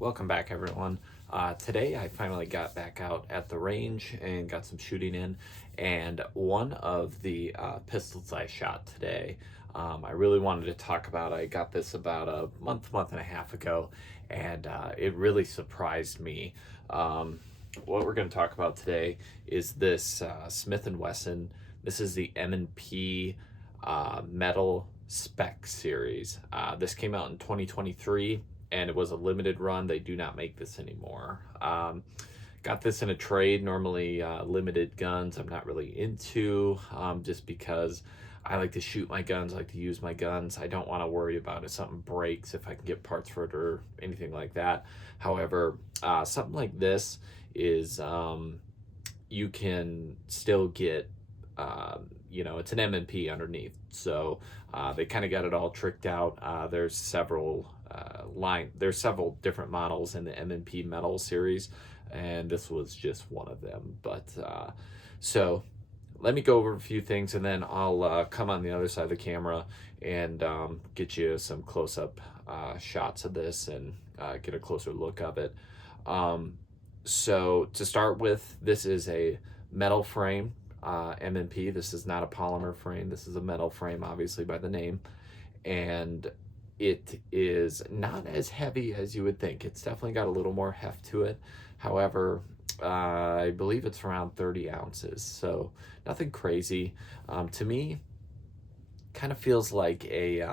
Welcome back, everyone. Today I finally got back out at the range and got some shooting in, and one of the pistols I shot today, I really wanted to talk about. I got this about a month and a half ago, and it really surprised me. What we're going to talk about today is this Smith and Wesson. This is the M&P Metal Spec series. This came out in 2023 and it was a limited run. They do not make this anymore. Got this in a trade. Normally limited guns I'm not really into, just because I like to shoot my guns, I like to use my guns. I don't want to worry about if something breaks, if I can get parts for it or anything like that. However, something like this is you can still get it's an M&P underneath, so they kind of got it all tricked out. There's several different models in the M&P Metal series, and this was just one of them. But so let me go over a few things, and then I'll come on the other side of the camera and get you some close-up shots of this and get a closer look of it. So to start with, this is a metal frame. M&P. This is not a polymer frame. This is a metal frame, obviously by the name, and it is not as heavy as you would think. It's definitely got a little more heft to it. However, I believe it's around 30 ounces, so nothing crazy. To me, kind of feels like a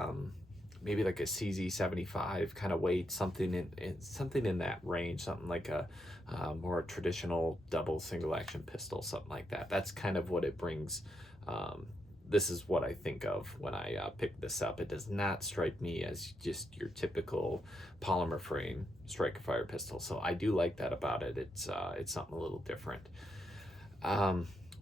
maybe like a CZ75 kind of weight, something in that range, something like a more traditional double single action pistol, something like that. That's kind of what it brings. This is what I think of when I pick this up. It does not strike me as just your typical polymer frame striker fire pistol, so I do like that about it. It's something a little different.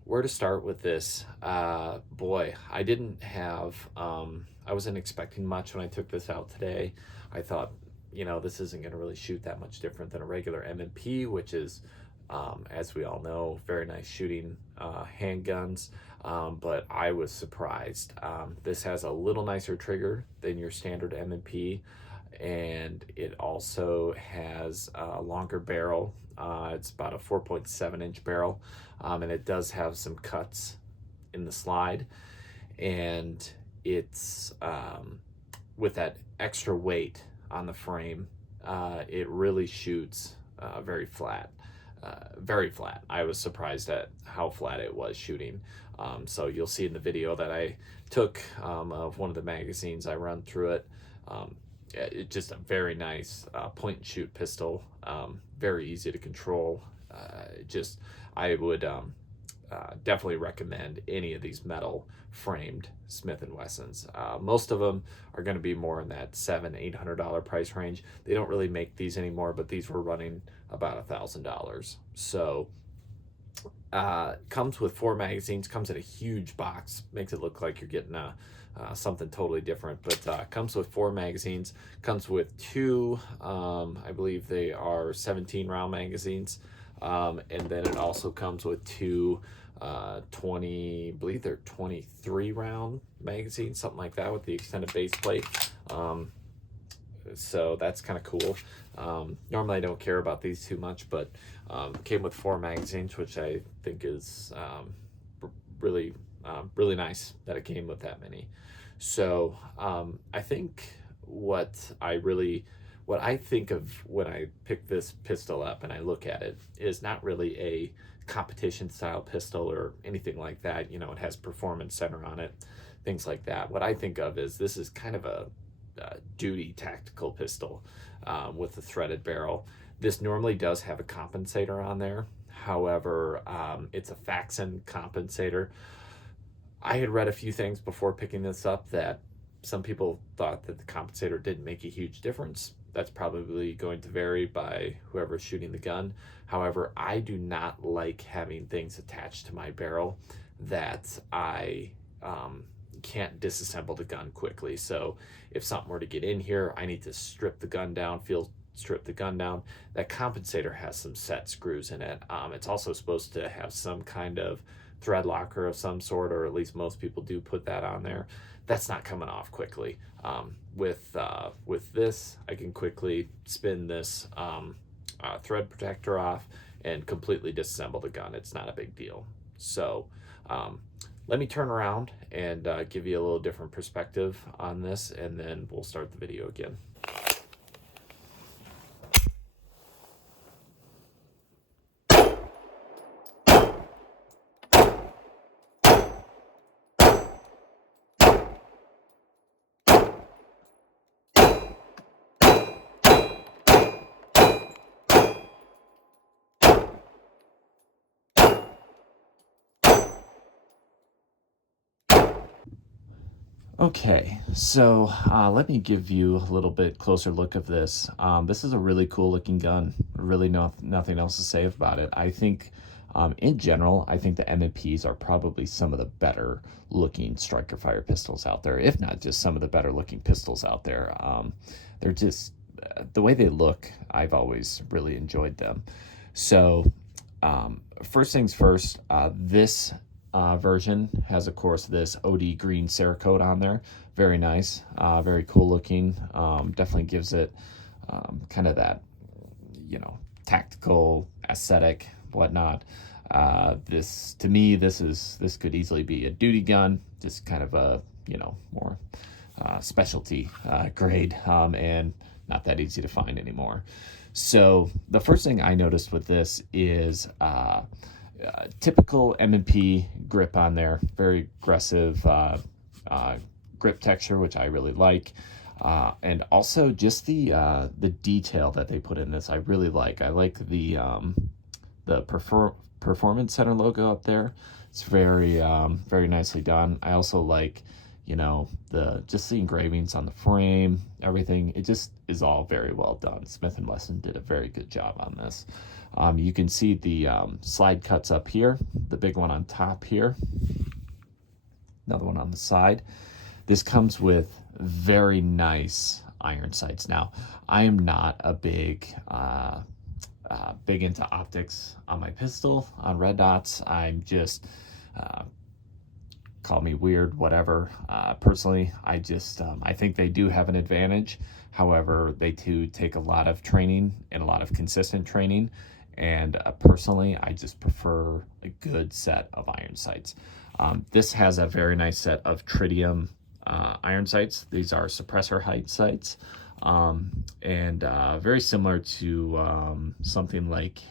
Where to start with this? Boy, I didn't have, I wasn't expecting much when I took this out today. I thought, this isn't going to really shoot that much different than a regular M&P, which is, as we all know, very nice shooting handguns. But I was surprised. This has a little nicer trigger than your standard M&P, and it also has a longer barrel. It's about a 4.7-inch barrel, and it does have some cuts in the slide, and it's with that extra weight on the frame, it really shoots very flat. Very flat. I was surprised at how flat it was shooting. So you'll see in the video that I took of one of the magazines, I run through it. It's just a very nice point and shoot pistol, very easy to control. I would definitely recommend any of these metal framed Smith and Wessons. Most of them are going to be more in that $700-800 price range. They don't really make these anymore, but these were running about $1,000. So comes with 4 magazines, comes in a huge box, makes it look like you're getting something totally different, but comes with 4 magazines, comes with 2, I believe they are 17 round magazines, and then it also comes with 2 I believe they're 23 round magazines, something like that, with the extended base plate. So that's kind of cool. Normally I don't care about these too much, but came with 4 magazines, which I think is really nice that it came with that many. So I think what I think of when I pick this pistol up and I look at it is not really a competition style pistol or anything like that. It has performance center on it, things like that. What I think of is this is kind of a duty tactical pistol with a threaded barrel. This normally does have a compensator on there. However, it's a Faxon compensator. I had read a few things before picking this up that some people thought that the compensator didn't make a huge difference. That's probably going to vary by whoever's shooting the gun. However, I do not like having things attached to my barrel that I can't disassemble the gun quickly. So if something were to get in here, I need to strip the gun down, strip the gun down. That compensator has some set screws in it. It's also supposed to have some kind of thread locker of some sort, or at least most people do put that on there. That's not coming off quickly. with this, I can quickly spin this thread protector off and completely disassemble the gun. It's not a big deal. So let me turn around and give you a little different perspective on this, and then we'll start the video again. Okay, so let me give you a little bit closer look of this. This is a really cool looking gun. Really nothing else to say about it. I think in general, I think the M&Ps are probably some of the better looking striker fire pistols out there, if not just some of the better looking pistols out there. They're just, the way they look, I've always really enjoyed them. So first things first, this version has, of course, this OD green Cerakote on there. Very nice, very cool looking. Definitely gives it kind of that, tactical aesthetic, whatnot. This, to me, this could easily be a duty gun, just kind of a more specialty grade, and not that easy to find anymore. So the first thing I noticed with this is typical M&P grip on there, very aggressive grip texture, which I really like, and also just the detail that they put in this. I really like. I like the Performance Center logo up there. It's very very nicely done. I also like just the engravings on the frame, everything. It just is all very well done. Smith and Wesson did a very good job on this. You can see the slide cuts up here, the big one on top here, another one on the side. This comes with very nice iron sights. Now, I am not a big into optics on my pistol, on red dots. I'm just, call me weird, whatever. Personally, I think they do have an advantage. However, they do take a lot of training and a lot of consistent training. And personally, I just prefer a good set of iron sights. This has a very nice set of tritium iron sights. These are suppressor height sights, and very similar to something like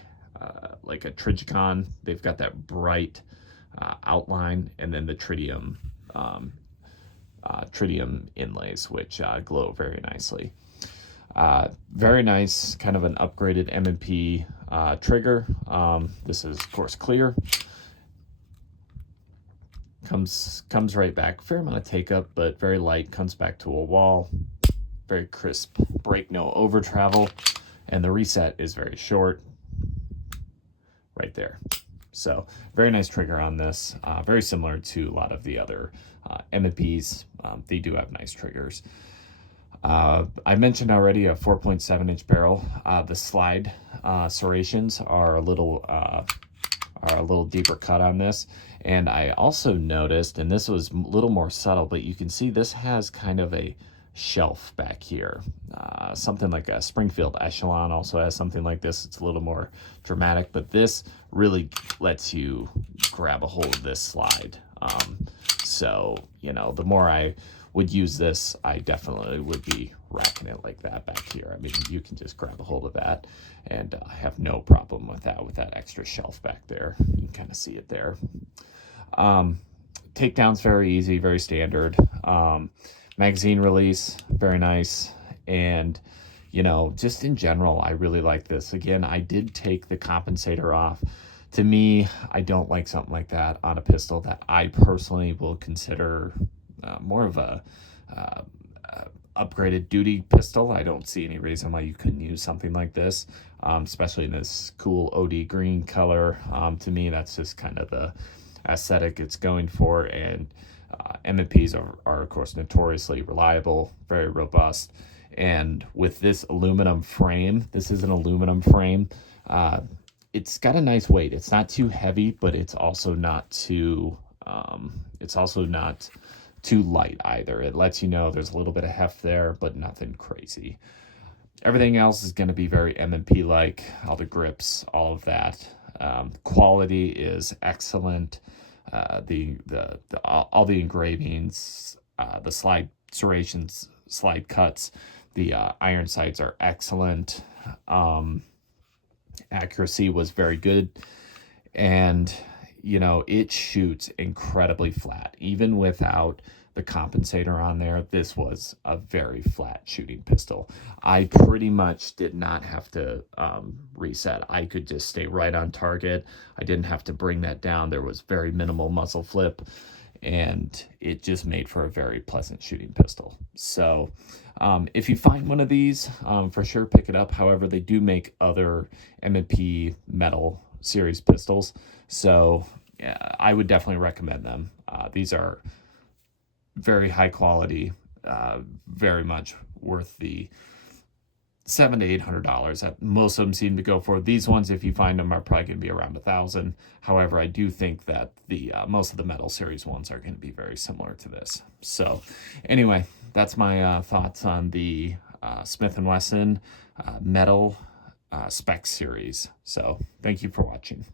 a Trigicon. They've got that bright outline, and then the tritium inlays, which glow very nicely. Very nice, kind of an upgraded M&P trigger. This is, of course, clear. Comes right back. Fair amount of take up, but very light. Comes back to a wall. Very crisp break, no over travel, and the reset is very short. Right there. So very nice trigger on this. Very similar to a lot of the other M&Ps. They do have nice triggers. I mentioned already a 4.7-inch barrel. The slide serrations are a little deeper cut on this, and I also noticed, and this was a little more subtle, but you can see this has kind of a shelf back here. Something like a Springfield Echelon also has something like this. It's a little more dramatic, but this really lets you grab a hold of this slide. So the more I would use this, I definitely would be racking it like that back here. I mean, you can just grab a hold of that, and I have no problem with that extra shelf back there. You can kind of see it there. Takedown's very easy, very standard. Magazine release, very nice. And just in general, I really like this. Again, I did take the compensator off. To me, I don't like something like that on a pistol that I personally will consider more of a upgraded duty pistol. I don't see any reason why you couldn't use something like this, especially in this cool OD green color. To me, that's just kind of the aesthetic it's going for. And M&Ps are of course notoriously reliable, very robust. And with this aluminum frame, this is an aluminum frame. It's got a nice weight. It's not too heavy, but it's also not too light either. It lets you know there's a little bit of heft there, but nothing crazy. Everything else is going to be very M&P like, all the grips, all of that. Quality is excellent. All the engravings, the slide serrations, slide cuts, the iron sights are excellent. Accuracy was very good, and it shoots incredibly flat even without the compensator on there. This was a very flat shooting pistol. I pretty much did not have to reset. I could just stay right on target. I didn't have to bring that down. There was very minimal muzzle flip, and it just made for a very pleasant shooting pistol. So if you find one of these, for sure pick it up. However, they do make other M&P Metal series pistols, so yeah, I would definitely recommend them. These are very high quality, very much worth the $700 to $800 that most of them seem to go for. These ones, if you find them, are probably going to be around $1,000. However, I do think that the most of the Metal Series ones are going to be very similar to this. So anyway, that's my thoughts on the Smith and Wesson Metal Spec series. So thank you for watching.